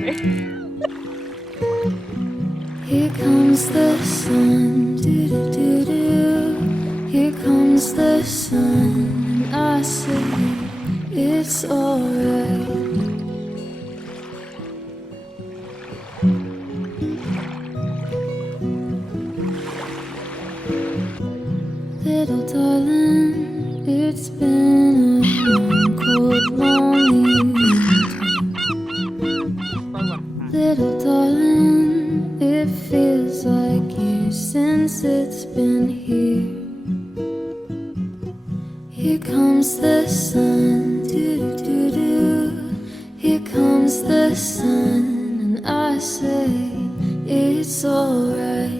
me. Here comes the sun, do-do-do-do. Here comes the sun, and I say it's alright. Little darling, it's been a long, cold, lonely winter. Little darling, it feels like years since it's been here. Here comes the sun, do-do-do-do. Here comes the sun, and I say it's alright.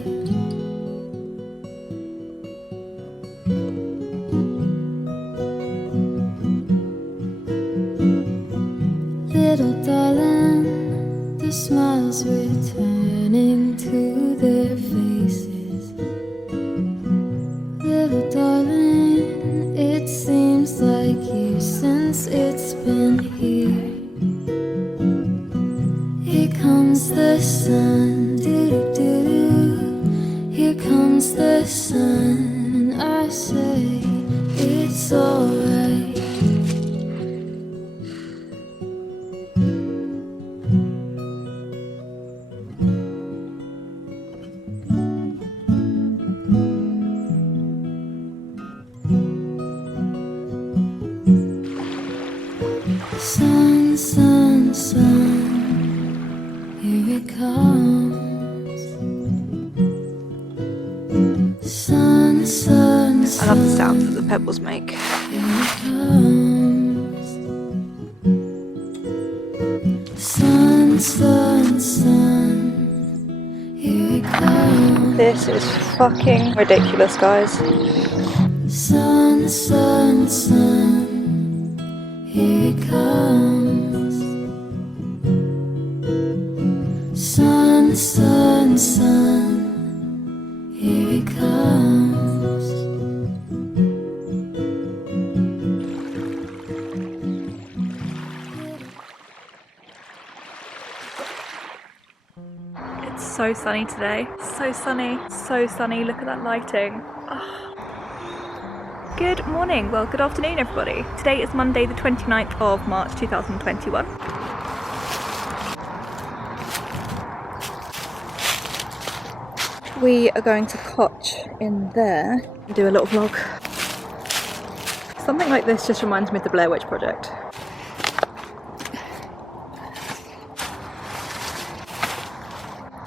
Little darling, the smiles returning to their faces. Little darling, it seems like years since it's been here. Here comes the sun, do-do-do. Here comes the sun, and I say it's alright. Sun, sun, sun, here it comes. Sun, sun, sun, I love the sounds that the pebbles make. here it comes. Sun, sun, sun, here it comes. This is fucking ridiculous, guys. Sun, sun, sun, here it comes. Sun, sun, sun, here it comes. It's so sunny today. So sunny, so sunny. Look at that lighting. Ah. Good morning, well, good afternoon, everybody. Today is Monday, the 29th of March 2021. We are going to Koch in there and do a little vlog. Something like this just reminds me of the Blair Witch Project.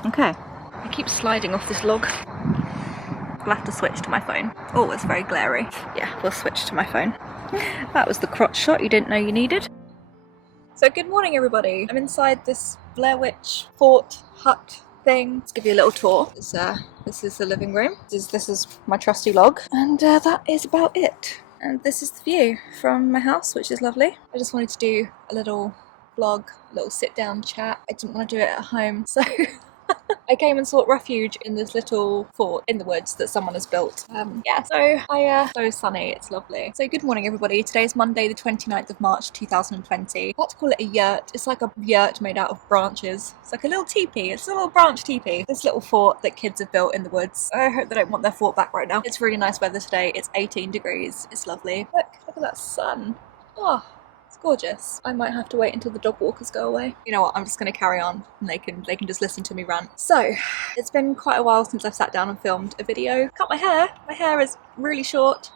Okay, I keep sliding off this log. I'll have to switch to my phone. Oh, it's very glary. Yeah, we'll switch to my phone. That was the crotch shot you didn't know you needed. So good morning, everybody. I'm inside this Blair Witch fort hut thing. Let's give you a little tour. This is the living room. This is my trusty log. And that is about it. And this is the view from my house, which is lovely. I just wanted to do a little vlog, a little sit down chat. I didn't want to do it at home, so I came and sought refuge in this little fort in the woods that someone has built. Yeah, so so sunny, it's lovely. So good morning, everybody. Today's Monday, the 29th of March, 2020. I like to call it a yurt. It's like a yurt made out of branches. It's like a little teepee. It's a little branch teepee. This little fort that kids have built in the woods. I hope they don't want their fort back right now. It's really nice weather today. It's 18 degrees. It's lovely. Look at that sun. Oh. Gorgeous. I might have to wait until the dog walkers go away. You know what, I'm just going to carry on and they can just listen to me rant. So, it's been quite a while since I've sat down and filmed a video. Cut my hair. My hair is really short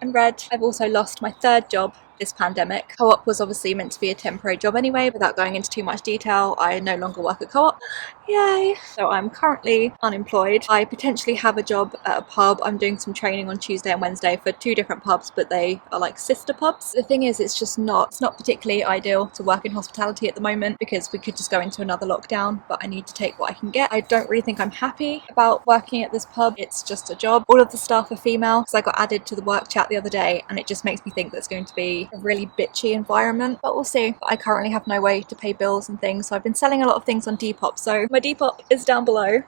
and red. I've also lost my third job this pandemic. Co-op was obviously meant to be a temporary job anyway. Without going into too much detail, I no longer work at Co-op. Yay! So I'm currently unemployed. I potentially have a job at a pub. I'm doing some training on Tuesday and Wednesday for two different pubs, but they are like sister pubs. The thing is, it's not particularly ideal to work in hospitality at the moment because we could just go into another lockdown, but I need to take what I can get. I don't really think I'm happy about working at this pub. It's just a job. All of the staff are female because I got added to the work chat the other day, and it just makes me think that's going to be a really bitchy environment, but we'll see. I currently have no way to pay bills and things, so I've been selling a lot of things on Depop, so my Depop is down below.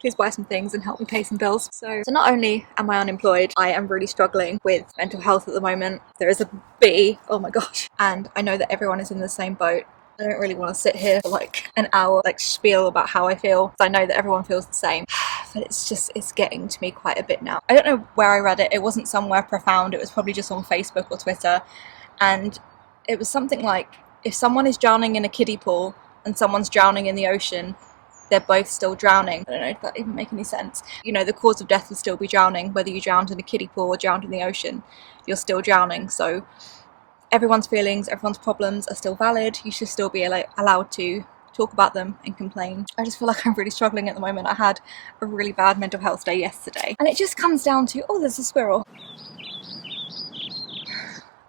Please buy some things and help me pay some bills. So not only am I unemployed, I am really struggling with mental health at the moment. There is a bee, oh my gosh, and I know that everyone is in the same boat. I don't really want to sit here for like an hour, like spiel about how I feel, because I know that everyone feels the same. But it's getting to me quite a bit now. I don't know where I read it. It wasn't somewhere profound. It was probably just on Facebook or Twitter. And it was something like, if someone is drowning in a kiddie pool and someone's drowning in the ocean, they're both still drowning. I don't know if that even makes any sense. You know, the cause of death will still be drowning, whether you drowned in a kiddie pool or drowned in the ocean, you're still drowning. So everyone's feelings, everyone's problems are still valid. You should still be allowed to talk about them and complain. I just feel like I'm really struggling at the moment. I had a really bad mental health day yesterday, and it just comes down to, oh, there's a squirrel.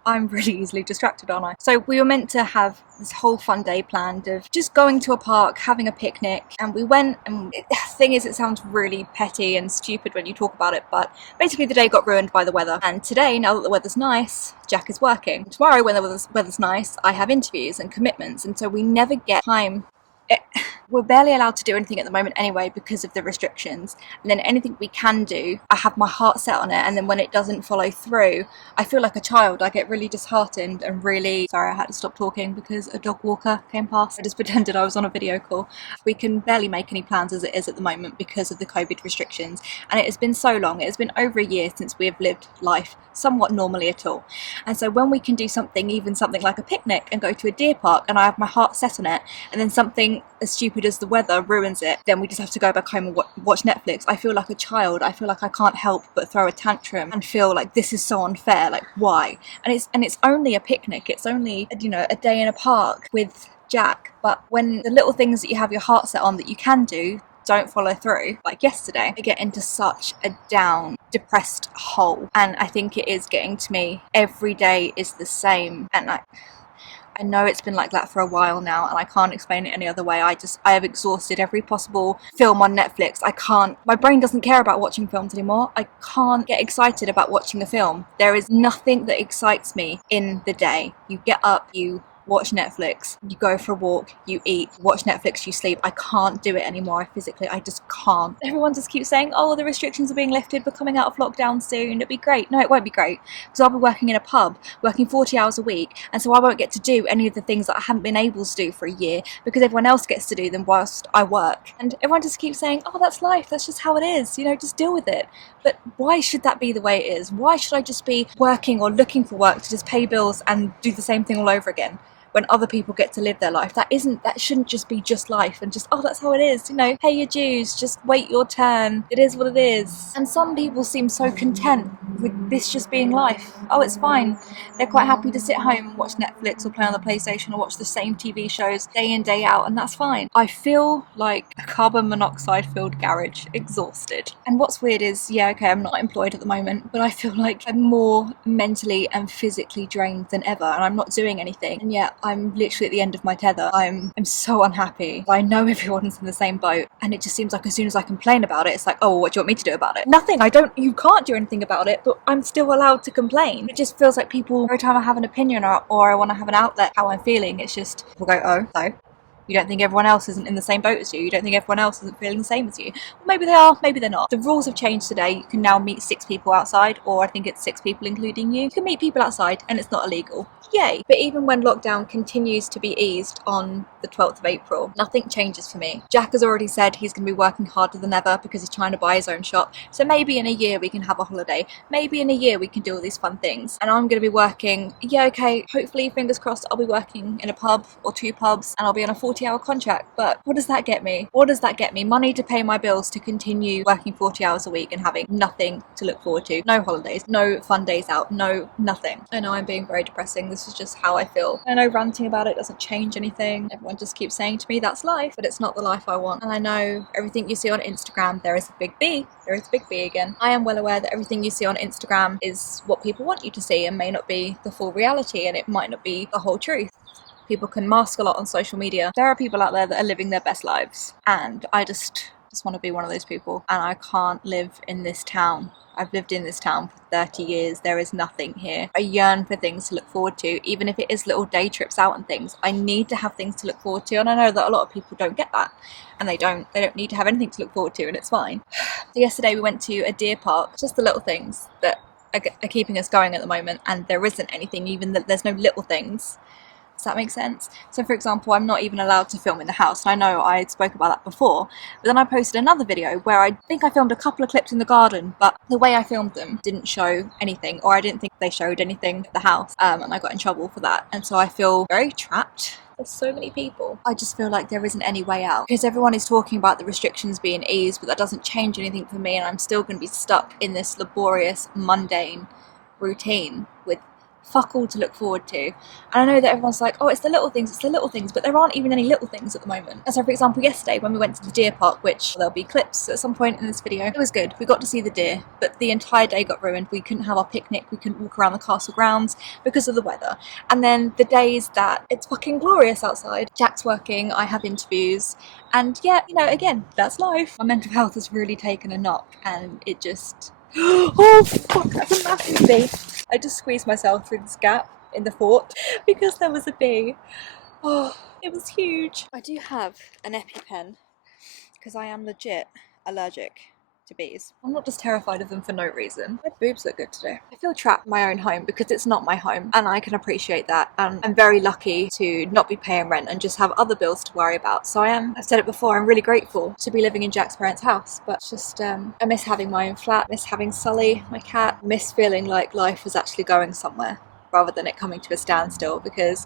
I'm really easily distracted, aren't I? So we were meant to have this whole fun day planned of just going to a park, having a picnic, and we went, and the thing is, it sounds really petty and stupid when you talk about it, but basically the day got ruined by the weather. And today, now that the weather's nice, Jack is working. Tomorrow, when the weather's nice, I have interviews and commitments, and so we never get time. We're barely allowed to do anything at the moment anyway because of the restrictions, and then anything we can do, I have my heart set on it, and then when it doesn't follow through, I feel like a child. I get really disheartened and really sorry. I had to stop talking because a dog walker came past. I just pretended I was on a video call. We can barely make any plans as it is at the moment because of the COVID restrictions, and it has been so long. It has been over a year since we have lived life somewhat normally at all, and so when we can do something, even something like a picnic and go to a deer park, and I have my heart set on it, and then something as stupid as the weather ruins it, then we just have to go back home and watch Netflix. I feel like a child. I feel like I can't help but throw a tantrum and feel like this is so unfair. Like, why? And it's only a picnic. It's only, you know, a day in a park with Jack. But when the little things that you have your heart set on that you can do don't follow through, like yesterday, I get into such a down, depressed hole. And I think it is getting to me. Every day is the same. And I know it's been like that for a while now, and I can't explain it any other way. I have exhausted every possible film on Netflix. My brain doesn't care about watching films anymore. I can't get excited about watching a film. There is nothing that excites me in the day. You get up, you watch Netflix, you go for a walk, you eat, watch Netflix, you sleep. I can't do it anymore. I just can't. Everyone just keeps saying, oh, the restrictions are being lifted, we're coming out of lockdown soon, it'll be great. No, it won't be great, because I'll be working in a pub, working 40 hours a week, and so I won't get to do any of the things that I haven't been able to do for a year, because everyone else gets to do them whilst I work. And everyone just keeps saying, oh, that's life, that's just how it is, you know, just deal with it. But why should that be the way it is? Why should I just be working or looking for work to just pay bills and do the same thing all over again, when other people get to live their life? That shouldn't just be just life and just, oh, that's how it is, you know, pay your dues, just wait your turn, it is what it is. And some people seem so content with this just being life. Oh, it's fine. They're quite happy to sit home and watch Netflix or play on the PlayStation or watch the same TV shows day in, day out, and that's fine. I feel like a carbon monoxide filled garage, exhausted. And what's weird is, yeah, okay, I'm not employed at the moment, but I feel like I'm more mentally and physically drained than ever, and I'm not doing anything, and yet I'm literally at the end of my tether. I'm so unhappy. I know everyone's in the same boat, and it just seems like as soon as I complain about it, it's like, oh, well, what do you want me to do about it? Nothing. You can't do anything about it, but I'm still allowed to complain. It just feels like people, every time I have an opinion or I want to have an outlet how I'm feeling, it's just, people go, oh, so you don't think everyone else isn't in the same boat as you? You don't think everyone else isn't feeling the same as you? Well, maybe they are, maybe they're not. The rules have changed today. You can now meet 6 people outside, or I think it's 6 people including you. You can meet people outside and it's not illegal. Yay! But even when lockdown continues to be eased on the 12th of April, nothing changes for me. Jack has already said he's going to be working harder than ever because he's trying to buy his own shop. So maybe in a year we can have a holiday. Maybe in a year we can do all these fun things. And I'm going to be working, yeah, okay, hopefully, fingers crossed, I'll be working in a pub or 2 pubs and I'll be on a 40-hour contract. But what does that get me? What does that get me? Money to pay my bills to continue working 40 hours a week and having nothing to look forward to. No holidays, no fun days out, no nothing. I know I'm being very depressing. This is just how I feel. I know ranting about it doesn't change anything. Everyone just keeps saying to me that's life, but it's not the life I want. And I know everything you see on Instagram, there is a big B. There is a big B again. I am well aware that everything you see on Instagram is what people want you to see and may not be the full reality, and it might not be the whole truth. People can mask a lot on social media. There are people out there that are living their best lives, and I just want to be one of those people, and I can't live in this town. I've lived in this town for 30 years. There is nothing here. I yearn for things to look forward to, even if it is little day trips out and things. I need to have things to look forward to, and I know that a lot of people don't get that, and they don't need to have anything to look forward to, and it's fine. So yesterday we went to a deer park, just the little things that are keeping us going at the moment, and there isn't anything, even that there's no little things Does that make sense? So for example, I'm not even allowed to film in the house, and I know I spoke about that before, but then I posted another video where I think I filmed a couple of clips in the garden, but the way I filmed them didn't show anything, or I didn't think they showed anything at the house, and I got in trouble for that, and so I feel very trapped. There's so many people. I just feel like there isn't any way out, because everyone is talking about the restrictions being eased, but that doesn't change anything for me, and I'm still going to be stuck in this laborious, mundane routine with fuck all to look forward to. And I know that everyone's like, oh, it's the little things, but there aren't even any little things at the moment. And so for example, yesterday when we went to the deer park, which there'll be clips at some point in this video, it was good. We got to see the deer, but the entire day got ruined. We couldn't have our picnic, we couldn't walk around the castle grounds because of the weather. And then the days that it's fucking glorious outside, Jack's working, I have interviews, and yeah, you know, again, that's life. My mental health has really taken a knock, and it just oh fuck, that's a massive bee. I just squeezed myself through this gap in the fort because there was a bee. Oh, it was huge. I do have an EpiPen because I am legit allergic to bees. I'm not just terrified of them for no reason. My boobs look good today. I feel trapped in my own home because it's not my home, and I can appreciate that, and I'm very lucky to not be paying rent and just have other bills to worry about. So I've said it before, I'm really grateful to be living in Jack's parents' house, but it's just I miss having my own flat, miss having Sully, my cat, miss feeling like life was actually going somewhere rather than it coming to a standstill, because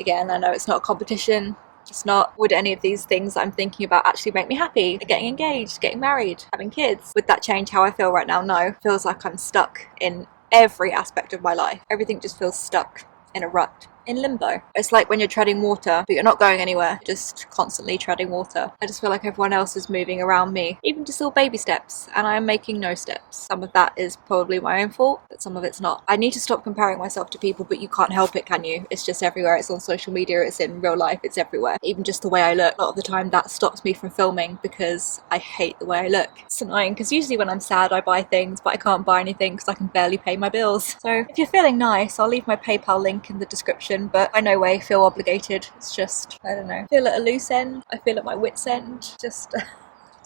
again, I know it's not a competition. Just not, would any of these things that I'm thinking about actually make me happy? Getting engaged, getting married, having kids. Would that change how I feel right now? No. It feels like I'm stuck in every aspect of my life. Everything just feels stuck in a rut, in limbo. It's like when you're treading water, but you're not going anywhere, just constantly treading water. I just feel like everyone else is moving around me, even just little baby steps, and I am making no steps. Some of that is probably my own fault, but some of it's not. I need to stop comparing myself to people, but you can't help it, can you? It's just everywhere. It's on social media, it's in real life, it's everywhere. Even just the way I look, a lot of the time that stops me from filming because I hate the way I look. It's annoying because usually when I'm sad I buy things, but I can't buy anything because I can barely pay my bills. So if you're feeling nice, I'll leave my PayPal link in the description, but I no way feel obligated. It's just, I don't know, I feel at a loose end, I feel at my wit's end. Just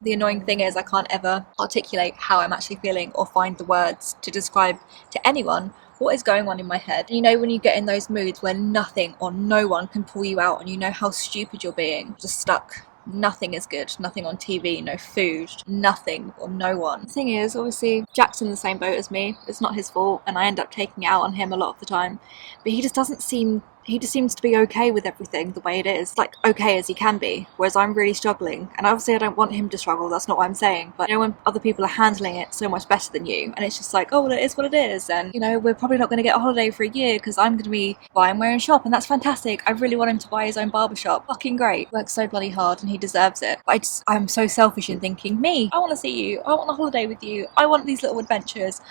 the annoying thing is I can't ever articulate how I'm actually feeling or find the words to describe to anyone what is going on in my head. And you know when you get in those moods where nothing or no one can pull you out and you know how stupid you're being, just stuck. Nothing is good, nothing on TV, no food, nothing or no one. The thing is, obviously, Jack's in the same boat as me. It's not his fault, and I end up taking it out on him a lot of the time. But he just seems to be okay with everything the way it is. Like, okay as he can be, whereas I'm really struggling. And obviously I don't want him to struggle, that's not what I'm saying. But you know, when other people are handling it so much better than you, and it's just like, oh, well, it is what it is. And, you know, we're probably not going to get a holiday for a year because I'm going to be buying my own shop, and that's fantastic. I really want him to buy his own barbershop. Fucking great. Works so bloody hard, and he deserves it. But I'm so selfish in thinking, me, I want to see you. I want a holiday with you. I want these little adventures.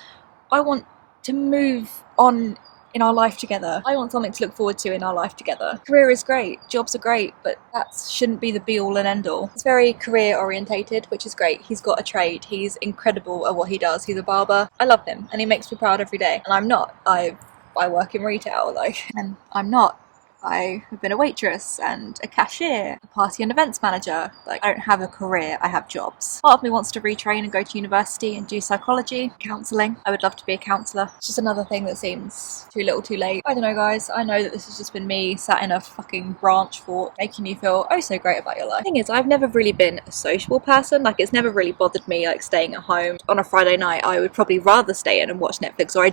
I want to move on in our life together. I want something to look forward to in our life together. Career is great, jobs are great, but that shouldn't be the be all and end all. It's very career orientated, which is great. He's got a trade, he's incredible at what he does. He's a barber. I love him and he makes me proud every day. And I'm not. I work in retail, and I'm not. I have been a waitress and a cashier, a party and events manager. Like, I don't have a career, I have jobs. Part of me wants to retrain and go to university and do psychology, counselling. I would love to be a counsellor. It's just another thing that seems too little too late. I don't know, guys. I know that this has just been me sat in a fucking branch fort making you feel oh so great about your life. The thing is, I've never really been a sociable person. Like, it's never really bothered me, like, staying at home. On a Friday night, I would probably rather stay in and watch Netflix, or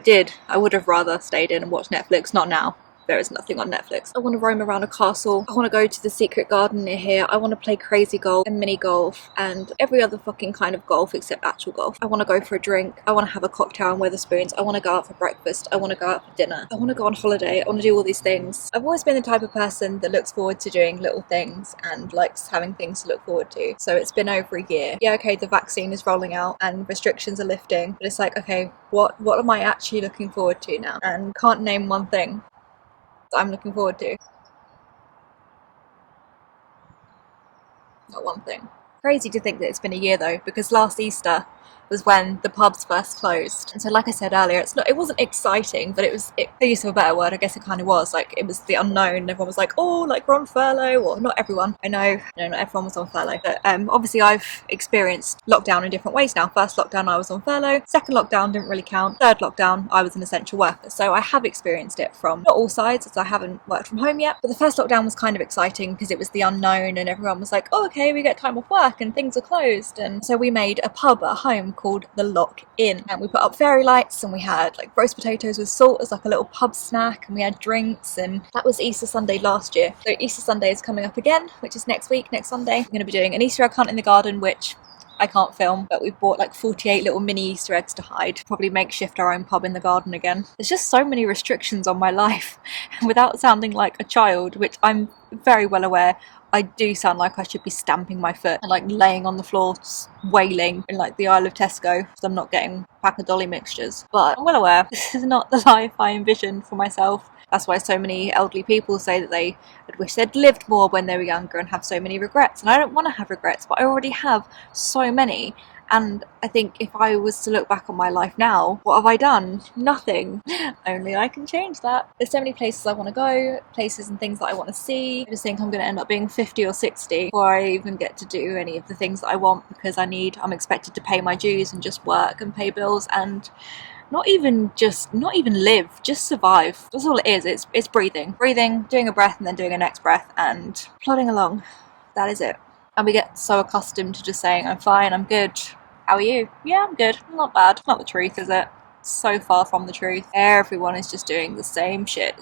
I would have rather stayed in and watched Netflix. Not now. There is nothing on Netflix. I want to roam around a castle. I want to go to the secret garden near here. I want to play crazy golf and mini golf and every other fucking kind of golf except actual golf. I want to go for a drink. I want to have a cocktail and Wetherspoons. I want to go out for breakfast. I want to go out for dinner. I want to go on holiday. I want to do all these things. I've always been the type of person that looks forward to doing little things and likes having things to look forward to. So it's been over a year. Yeah, okay, the vaccine is rolling out and restrictions are lifting, but it's like, okay, what am I actually looking forward to now? And can't name one thing I'm looking forward to. Not one thing. Crazy to think that it's been a year though, because last Easter was when the pubs first closed. And so like I said earlier, it wasn't exciting, but for use of a better word, I guess it kind of was. Like, it was the unknown. Everyone was like, oh, like we're on furlough. Or not everyone. I know, not everyone was on furlough. But obviously I've experienced lockdown in different ways now. First lockdown I was on furlough. Second lockdown didn't really count. Third lockdown I was an essential worker. So I have experienced it from not all sides, as I haven't worked from home yet. But the first lockdown was kind of exciting because it was the unknown and everyone was like, oh, okay, we get time off work and things are closed. And so we made a pub at home called the Lock Inn, and we put up fairy lights and we had like roast potatoes with salt as like a little pub snack, and we had drinks, and that was Easter Sunday last year. So Easter Sunday is coming up again, which is next week, next Sunday. We're going to be doing an Easter egg hunt in the garden, which I can't film, but we've bought like 48 little mini Easter eggs to hide. Probably makeshift our own pub in the garden again. There's just so many restrictions on my life, and without sounding like a child, which I'm very well aware I do sound like I should be stamping my foot and like laying on the floor wailing in like the aisle of Tesco because I'm not getting pack of dolly mixtures. But I'm well aware this is not the life I envisioned for myself. That's why so many elderly people say that they wish they'd lived more when they were younger and have so many regrets. And I don't want to have regrets, but I already have so many. And I think if I was to look back on my life now, what have I done? Nothing. Only I can change that. There's so many places I want to go, places and things that I want to see. I just think I'm going to end up being 50 or 60 before I even get to do any of the things that I want, because I'm expected to pay my dues and just work and pay bills and not even live, just survive. That's all it is. It's breathing, doing a breath and then doing a next breath and plodding along. That is it. And we get so accustomed to just saying, I'm fine, I'm good. How are you? Yeah, I'm good. Not bad. Not the truth, is it? So far from the truth. Everyone is just doing the same shit,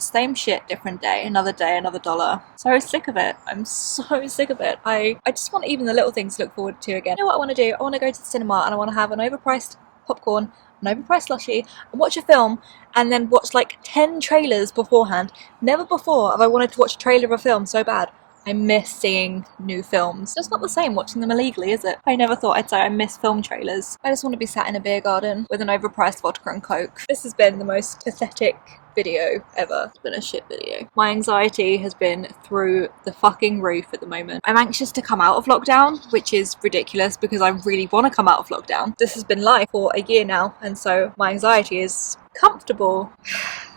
different day, another dollar. So sick of it. I'm so sick of it. I just want even the little things to look forward to again. You know what I want to do? I want to go to the cinema and I want to have an overpriced popcorn, an overpriced slushie, and watch a film, and then watch like 10 trailers beforehand. Never before have I wanted to watch a trailer of a film so bad. I miss seeing new films. It's not the same watching them illegally, is it? I never thought I'd say I miss film trailers. I just want to be sat in a beer garden with an overpriced vodka and coke. This has been the most pathetic video ever. It's been a shit video. My anxiety has been through the fucking roof at the moment. I'm anxious to come out of lockdown, which is ridiculous because I really want to come out of lockdown. This has been life for a year now, and so my anxiety is comfortable.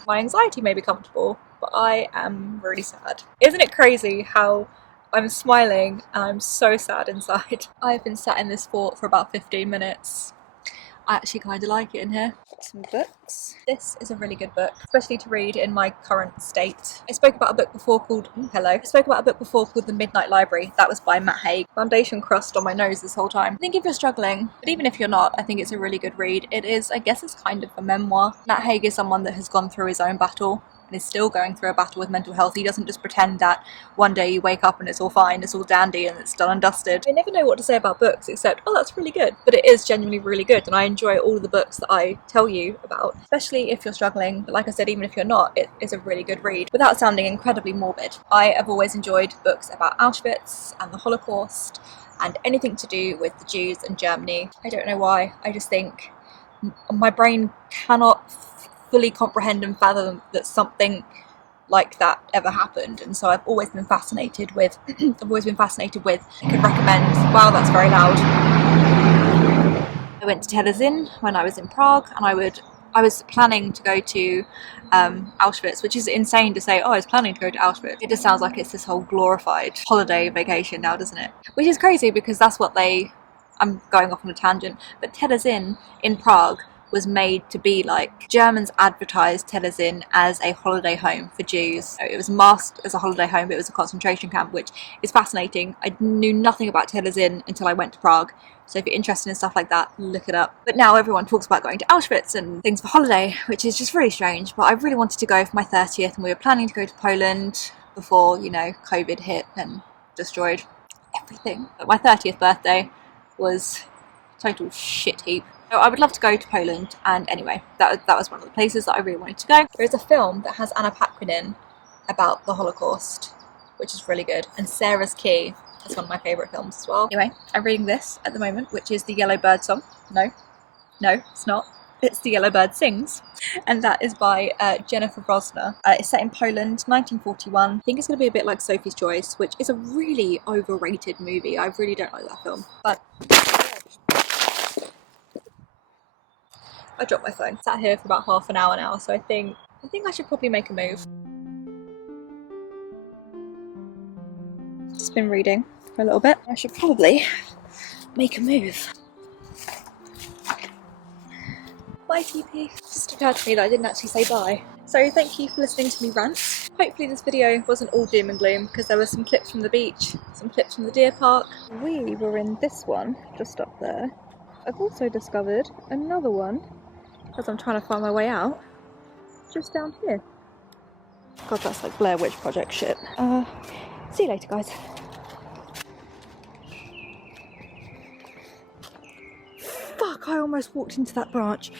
My anxiety may be comfortable, but I am really sad. Isn't it crazy how I'm smiling and I'm so sad inside? I've been sat in this fort for about 15 minutes. I actually kind of like it in here. Some books. This is a really good book, especially to read in my current state. I spoke about a book before called The Midnight Library. That was by Matt Haig. Foundation crust on my nose this whole time. I think if you're struggling, but even if you're not, I think it's a really good read. I guess it's kind of a memoir. Matt Haig is someone that has gone through his own battle and is still going through a battle with mental health. He doesn't just pretend that one day you wake up and it's all fine, it's all dandy and it's done and dusted. I never know what to say about books except, oh, that's really good. But it is genuinely really good, and I enjoy all the books that I tell you about, especially if you're struggling. But like I said, even if you're not, it is a really good read without sounding incredibly morbid. I have always enjoyed books about Auschwitz and the Holocaust and anything to do with the Jews and Germany. I don't know why. I just think my brain cannot fully comprehend and fathom that something like that ever happened, and so I've always been fascinated with I could recommend, wow, that's very loud. I went to Terezin when I was in Prague, and I was planning to go to Auschwitz, which is insane to say, oh, I was planning to go to Auschwitz. It just sounds like it's this whole glorified holiday vacation now, doesn't it? Which is crazy because that's what I'm going off on a tangent, but Terezin in Prague was made to be like, Germans advertised Terezin as a holiday home for Jews. It was masked as a holiday home, but it was a concentration camp, which is fascinating. I knew nothing about Terezin until I went to Prague. So if you're interested in stuff like that, look it up. But now everyone talks about going to Auschwitz and things for holiday, which is just really strange. But I really wanted to go for my 30th, and we were planning to go to Poland before, COVID hit and destroyed everything. But my 30th birthday was a total shit heap. So I would love to go to Poland, and anyway, that was one of the places that I really wanted to go. There is a film that has Anna Paquin in about the Holocaust, which is really good, and Sarah's Key is one of my favourite films as well. Anyway, I'm reading this at the moment, which is the Yellow Bird song. No, it's not. It's The Yellow Bird Sings, and that is by Jennifer Brosner. It's set in Poland, 1941. I think it's going to be a bit like Sophie's Choice, which is a really overrated movie. I really don't like that film, but I dropped my phone. Sat here for about half an hour now, so I think I should probably make a move. Just been reading for a little bit. I should probably make a move. Bye, TP. Just occurred to me that I didn't actually say bye. So thank you for listening to me rant. Hopefully this video wasn't all doom and gloom, because there were some clips from the beach, some clips from the deer park. We were in this one, just up there. I've also discovered another one, as I'm trying to find my way out, just down here. God, that's like Blair Witch Project shit. See you later, guys. Fuck, I almost walked into that branch.